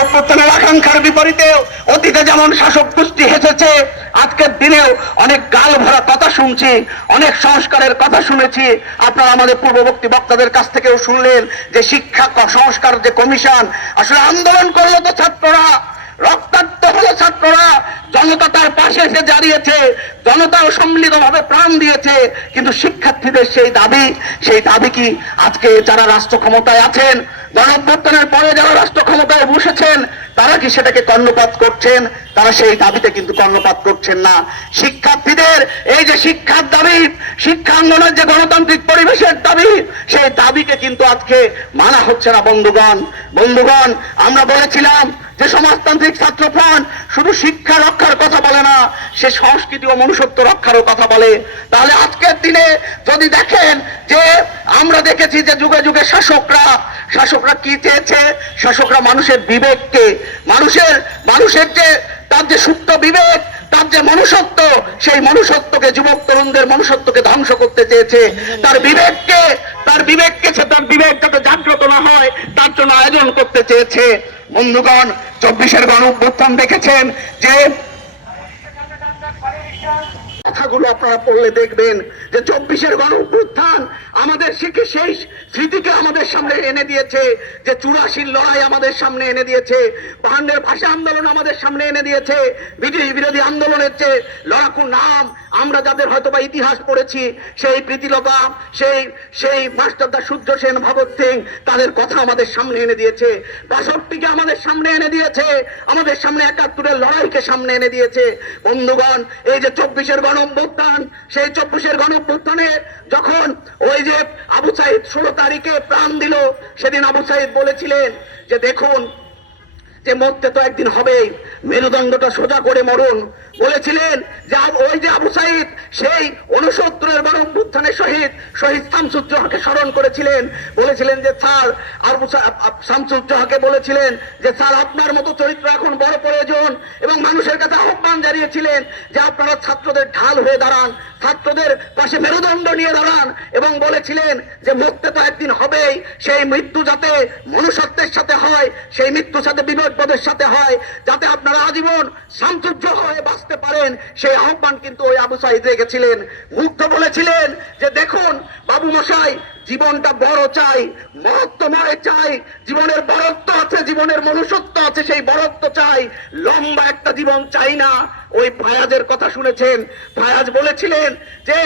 অভ্যুত্থানের আকাঙ্ক্ষার বিপরীতে অতীতে যেমন শাসক গোষ্ঠী হেসেছে আজকের দিনেও অনেক গাল ভরা কথা শুনছি, অনেক সংস্কারের কথা শুনেছি। আপনারা আমাদের পূর্ববর্তী বক্তাদের কাছ থেকেও শুনলেন যে শিক্ষা সংস্কার যে কমিশন, আসলে আন্দোলন করল তো ছাত্ররা, রক্তাক্ত হলো ছাত্ররা, জনতা তার পাশে এসে দাঁড়িয়েছে, জনতাও সম্মিলিত ভাবে প্রাণ দিয়েছে, কিন্তু শিক্ষার্থীদের সেই দাবি সেই দাবি কি আজকে যারা রাষ্ট্র ক্ষমতায় আছেন গণঅভ্যুত্থানের পরে যারা রাষ্ট্র ক্ষমতায় বসেছেন, তারা কি সেটাকে কর্ণপাত করছেন? তারা সেই দাবিতে কিন্তু কর্ণপাত করছেন না। শিক্ষার্থীদের, এই যে শিক্ষার দাবি শিক্ষাঙ্গনের যে গণতান্ত্রিক পরিবেশের দাবি, সেই দাবিকে কিন্তু আজকে মানা হচ্ছে না বন্ধুগণ। বন্ধুগণ, আমরা বলেছিলাম যে সমাজতান্ত্রিক ছাত্রফ্রন্ট শুধু শিক্ষা রক্ষার কথা বলে না, সে সংস্কৃতি ও মনুষ্যত্ব রক্ষারও কথা বলে। তাহলে আজকের দিনে যদি দেখেন যে আমরা দেখেছি যে যুগে যুগে শাসকরা শাসকরা কি চেয়েছে? শাসকরা মানুষের বিবেককে, মানুষের মানুষের যে, তার যে সুপ্ত বিবেক, তার যে মনুষ্যত্ব, সেই মনুষ্যত্বকে যুবক তরুণদের মনুষ্যত্বকে ধ্বংস করতে চেয়েছে। তার বিবেককে তার বিবেককে সে, তার বিবেক যাতে জাগ্রত না হয়, তার জন্য আয়োজন করতে চেয়েছে। বন্ধুগণ, চব্বিশের গণ অভ্যুত্থান দেখেছেন যে কথাগুলো আপনারা পড়লে দেখবেন যে চব্বিশের গণ অভ্যুত্থান আমাদের শিখে সেই স্মৃতিকে আমাদের সামনে এনে দিয়েছে, যে চুরাশির লড়াই আমাদের সামনে এনে দিয়েছে, বাহান্নের ভাষা আন্দোলন আমাদের সামনে এনে দিয়েছে, ব্রিটিশ বিরোধী আন্দোলনের যে লড়াকু নাম আমরা যাদের হয়তো বা ইতিহাস পড়েছি, সেই প্রীতিলতা, সেই সেই মাস্টারদা সূর্য সেন ভগৎ সিং, তাদের কথা আমাদের সামনে এনে দিয়েছে। বাষট্টিকে আমাদের সামনে এনে দিয়েছে, আমাদের সামনে একাত্তরের লড়াইকে সামনে এনে দিয়েছে। বন্ধুগণ, এই যে চব্বিশের গণ অভ্যুত্থান সেই চব্বিশের গণভ্যুত্থানে যখন ওই যে আবু সাইদ ষোলো তারিখে প্রাণ দিল, সেদিন আবু সাইদ বলেছিলেন যে, দেখুন, যে মরতে তো একদিন হবেই, মেরুদণ্ডটা সোজা করে মরণ বলেছিলেন যে ওই যে আবু সাইদ সেই উনসত্তরের গণ অভ্যুত্থানের শহীদ শহীদ শামসুজ্জোহাকে স্মরণ করেছিলেন। বলেছিলেন যে, স্যার আবু শামসুজ্জোহাকে বলেছিলেন যে, স্যার, আপনার মতো চরিত্র এখন বড় প্রয়োজন এবং মানুষের কাছে আহ্বান জানিয়েছিলেন যে, আপনারা ছাত্রদের ঢাল হয়ে দাঁড়ান, ছাত্রদের পাশে মেরুদণ্ড নিয়ে দাঁড়ান এবং বলেছিলেন যে মুক্তি তো একদিন হবেই, সেই মৃত্যু যাতে মনুষ্যত্বের সাথে হয়, সেই মৃত্যু সাথে বিবেকবোধের সাথে হয়, যাতে আপনারা আজীবন শান্তুর্য হয়ে বাঁচতে পারেন, সেই আহ্বান কিন্তু ওই আবু সাইদ রেখেছিলেন। মুগ্ধ বলেছিলেন যে, দেখুন, বাবু মশাই, জীবনটা বড় চাই, মহত্বময় চাই, জীবনের বরত্ব আছে, জীবনের মনুষ্যত্ব আছে, সেই বরত্ব চাই, লম্বা একটা জীবন চাই না। ওই ফায়াজের কথা শুনেছেন। ফায়াজ বলেছিলেন যে